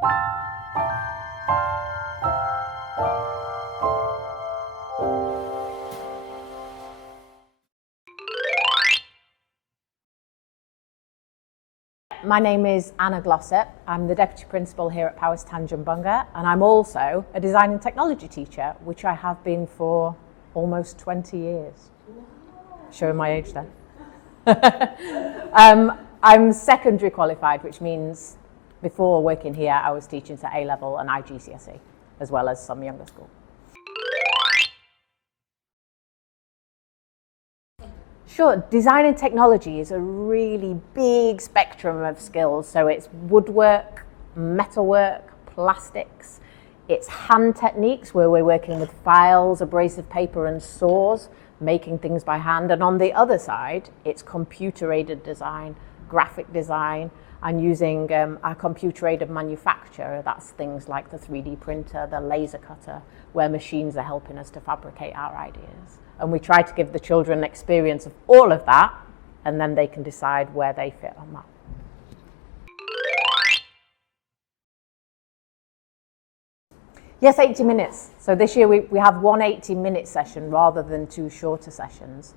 My name is Anna Glossop. I'm the Deputy Principal here at Powys Tanjung and I'm also a Design and Technology teacher, which I have been for almost 20 years. Showing my age there. I'm secondary qualified, which means before working here, I was teaching to A-level and IGCSE, as well as some younger school. Sure, design and technology is a really big spectrum of skills. So it's woodwork, metalwork, plastics. It's hand techniques where we're working with files, abrasive paper and saws, making things by hand. And on the other side, it's computer-aided design, graphic design, and using our computer-aided manufacture. That's things like the 3D printer, the laser cutter, where machines are helping us to fabricate our ideas. And we try to give the children an experience of all of that, and then they can decide where they fit on that. Yes, 80 minutes. So this year we have one 80-minute session rather than two shorter sessions.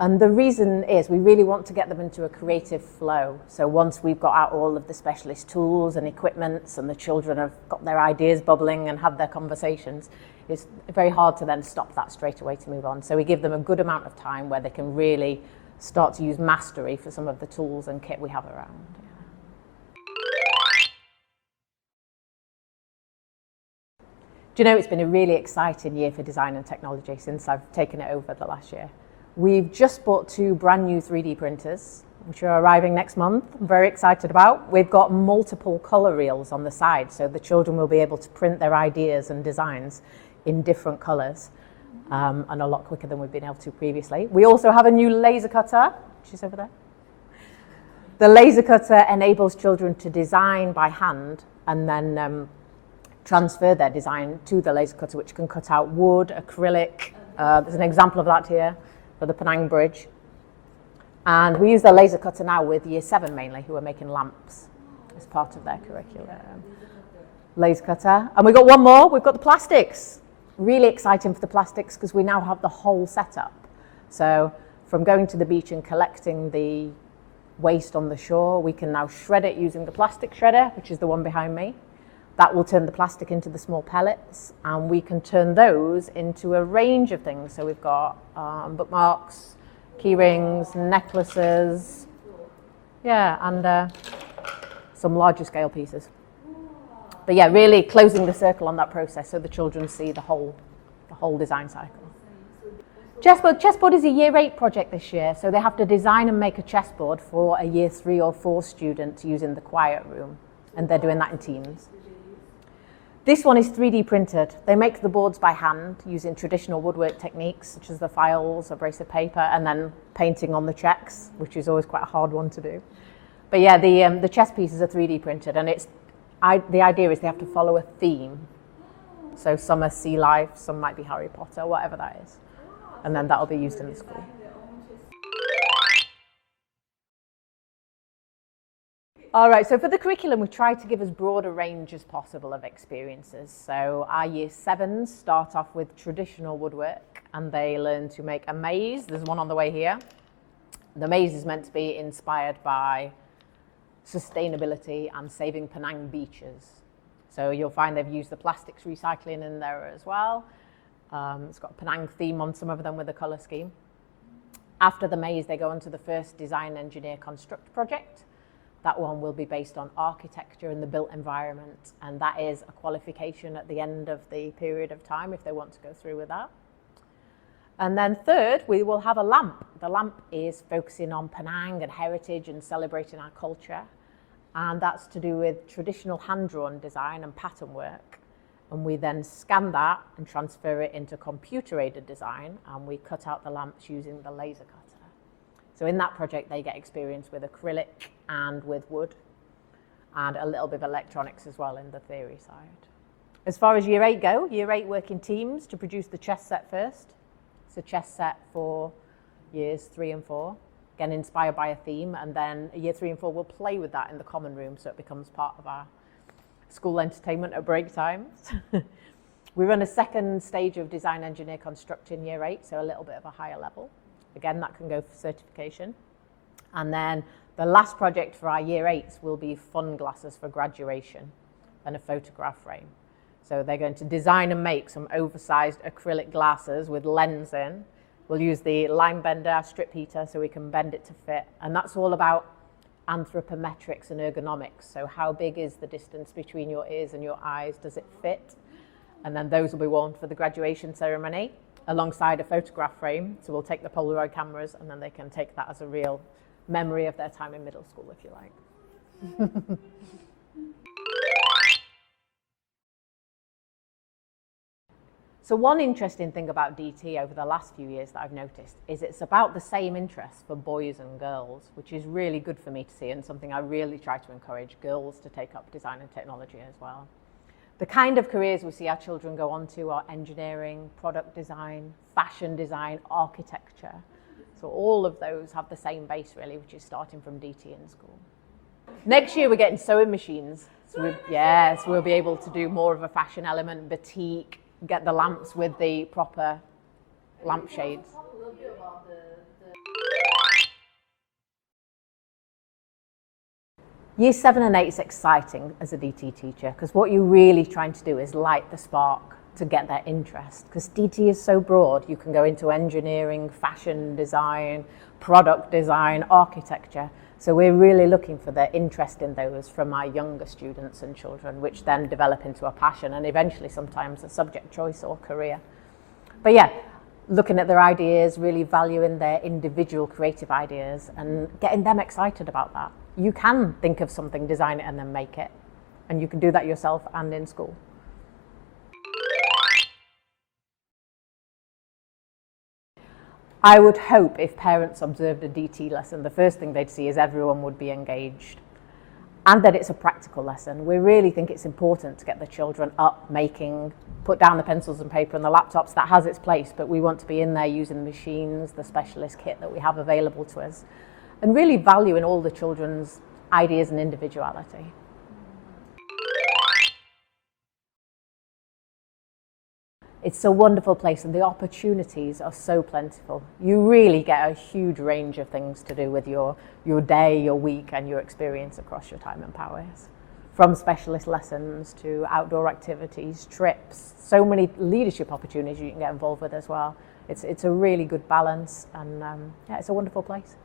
And the reason is we really want to get them into a creative flow. So once we've got out all of the specialist tools and equipments and the children have got their ideas bubbling and had their conversations, it's very hard to then stop that straight away to move on. So we give them a good amount of time where they can really start to use mastery for some of the tools and kit we have around. Do you know, it's been a really exciting year for design and technology since I've taken it over the last year. We've just bought 2 brand new 3D printers, which are arriving next month. I'm very excited about. We've got multiple color reels on the side, so the children will be able to print their ideas and designs in different colors, and a lot quicker than we've been able to previously. We also have a new laser cutter, which is over there. The laser cutter enables children to design by hand and then transfer their design to the laser cutter, which can cut out wood, acrylic. There's an example of that here for the Penang Bridge. And we use the laser cutter now with Year 7 mainly, who are making lamps as part of their curriculum. Laser cutter. And we've got one more, we've got the plastics. Really exciting for the plastics because we now have the whole setup. So from going to the beach and collecting the waste on the shore, we can now shred it using the plastic shredder, which is the one behind me. That will turn the plastic into the small pellets, and we can turn those into a range of things. So we've got bookmarks, key rings, necklaces, and some larger scale pieces. But yeah, really closing the circle on that process so the children see the whole design cycle. Chessboard is a Year 8 project this year, so they have to design and make a chessboard for a Year 3 or 4 student to use in the quiet room, and they're doing that in teams. This one is 3D printed. They make the boards by hand using traditional woodwork techniques, such as the files, abrasive paper, and then painting on the checks, which is always quite a hard one to do. But yeah, the chess pieces are 3D printed, and the idea is they have to follow a theme. So some are sea life, some might be Harry Potter, whatever that is. And then that'll be used in the school. All right, so for the curriculum, we try to give as broad a range as possible of experiences. So our Year 7s start off with traditional woodwork, and they learn to make a maze. There's one on the way here. The maze is meant to be inspired by sustainability and saving Penang beaches. So you'll find they've used the plastics recycling in there as well. It's got a Penang theme on some of them with the colour scheme. After the maze, they go on to the first design, engineer, construct project. That one will be based on architecture and the built environment, and that is a qualification at the end of the period of time if they want to go through with that. And then third, we will have a lamp. The lamp is focusing on Penang and heritage and celebrating our culture, and that's to do with traditional hand-drawn design and pattern work. And we then scan that and transfer it into computer-aided design, and we cut out the lamps using the laser cutter. So in that project, they get experience with acrylic and with wood, and a little bit of electronics as well in the theory side. As far as Year 8 go, Year 8 work in teams to produce the chess set first. It's a chess set for Years 3 and 4, again inspired by a theme, and then Year 3 and 4 will play with that in the common room so it becomes part of our school entertainment at break times. We run a second stage of design, engineer, construct in year 8, so a little bit of a higher level. Again, that can go for certification. And then the last project for our year 8s will be fun glasses for graduation and a photograph frame. So they're going to design and make some oversized acrylic glasses with lens in. We'll use the line bender strip heater so we can bend it to fit. And that's all about anthropometrics and ergonomics. So how big is the distance between your ears and your eyes? Does it fit? And then those will be worn for the graduation ceremony alongside a photograph frame. So we'll take the Polaroid cameras and then they can take that as a real memory of their time in middle school, if you like. So one interesting thing about DT over the last few years that I've noticed is it's about the same interest for boys and girls, which is really good for me to see and something I really try to encourage girls to take up design and technology as well. The kind of careers we see our children go on to are engineering, product design, fashion design, architecture. So all of those have the same base really, which is starting from DT in school. Next year we're getting sewing machines. So we'll be able to do more of a fashion element, batik, get the lamps with the proper lampshades. Year 7 and 8 is exciting as a DT teacher because what you're really trying to do is light the spark to get their interest, because DT is so broad. You can go into engineering, fashion design, product design, architecture. So we're really looking for their interest in those from our younger students and children, which then develop into a passion and eventually sometimes a subject choice or career. But yeah, looking at their ideas, really valuing their individual creative ideas and getting them excited about that. You can think of something, design it and then make it. And you can do that yourself and in school. I would hope if parents observed a DT lesson, the first thing they'd see is everyone would be engaged and that it's a practical lesson. We really think it's important to get the children up, making, put down the pencils and paper and the laptops. That has its place, but we want to be in there using the machines, the specialist kit that we have available to us, and really valuing all the children's ideas and individuality. It's a wonderful place and the opportunities are so plentiful. You really get a huge range of things to do with your day, your week and your experience across your time in Powys. From specialist lessons to outdoor activities, trips, so many leadership opportunities you can get involved with as well. It's a really good balance and yeah, it's a wonderful place.